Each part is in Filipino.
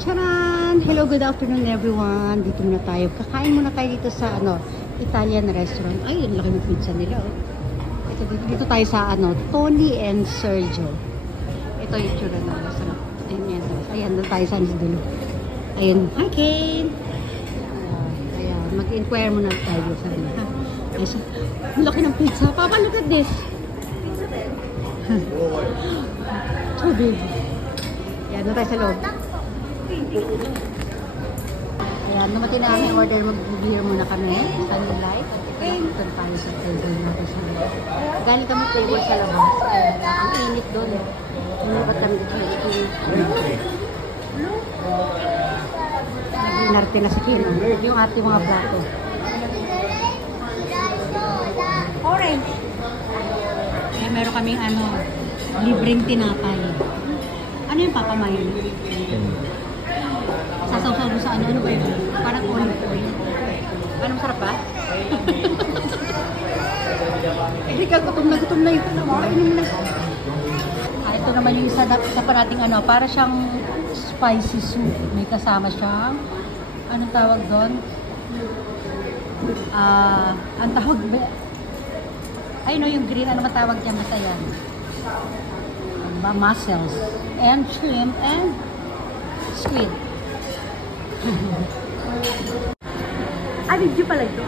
Charan! Hello, good afternoon everyone. Dito muna tayo. Kakain muna tayo dito sa Italian restaurant. Ay, ang laki ng pizza nila. Dito tayo sa Tony and Sergio. Ito yung tsura na. Masarap. Ayan, doon tayo sa dulo. Ayan. Hi, Kane! Ayan, mag-inquire muna tayo sa kanila. Ang laki ng pizza. Papa, look at this. Too big. Ayan, doon tayo sa loob. Ayan, dumating na kami order, mag-beer muna kami. Sunlight. Ito tayo sa table natin sa labas. Galing kami table sa labas. Ang init doon. Lumipat kami dito. Nag-inarte na sa kino. Yung ating mga plato. Orange. Kaya meron kaming libreng tinapay. Ano yung papamayin? Sasaw-saw mo sa ano ba yun? Parang olive oil. Ano, masarap ba? Hindi ka, gutom na ito na. Makainin mo na. Ito naman yung isa pa nating para siyang spicy soup. May kasama siyang, anong tawag doon? Ang tawag, ay no, yung green, ano matawag dyan? Basta yan. Mussels. And shrimp and squid. Video pala ito.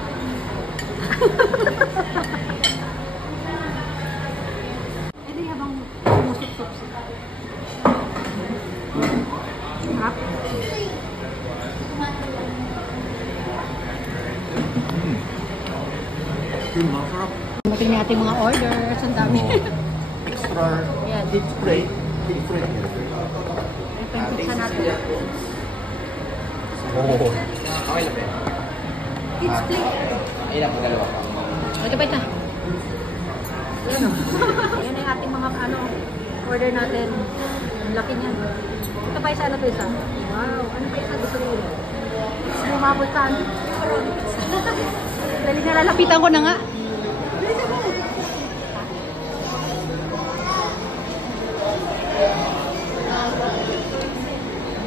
Ito habang umusok-sok siya. Harap. Mating natin mga orders. Ang dami. Extra. Yan. Deep fry. Deep fry. Ito yung pizza natin. Oh. Okay na ba? Kids plate. Ay lang, dalawa pa. Ito pa ito. Ayan o. Ayan yung ating mga order natin. Ang laki niyan. Ito pa isa, ano pa isa? Wow, ano pa isa? Gusto rin. Bumabot saan? Dali na, lalapitan ko na nga.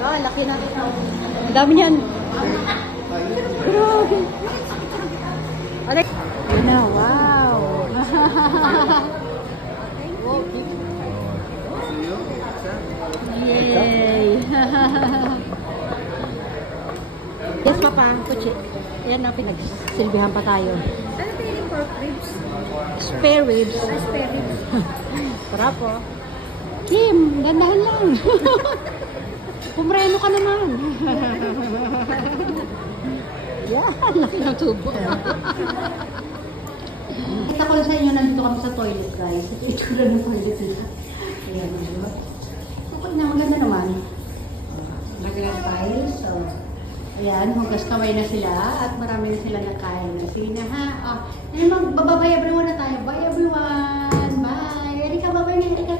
Ayan, laki na. Ang dami niyan. Grabe. Ano? Wow. Yay. Yes, Papa. Kuchi. Ayan na, pinagsilbihan pa tayo. Ano ito yung pork ribs? Spare ribs. Spare ribs. Sarap po. Kim, dandahan lang. Pumreno ka naman. Yan, laki ng tubo. Kita ko lang sa inyo, nandito kami sa toilet, guys. Ito lang ng toilet nila. Ayan, diba? Okay na, maganda naman. Magandang tiles. So, ayan, hugas kamay na sila at marami na sila nakain na. Sige na ha. Bababay everyone na tayo. Bye everyone. Bye. Erika, babay na. Erika,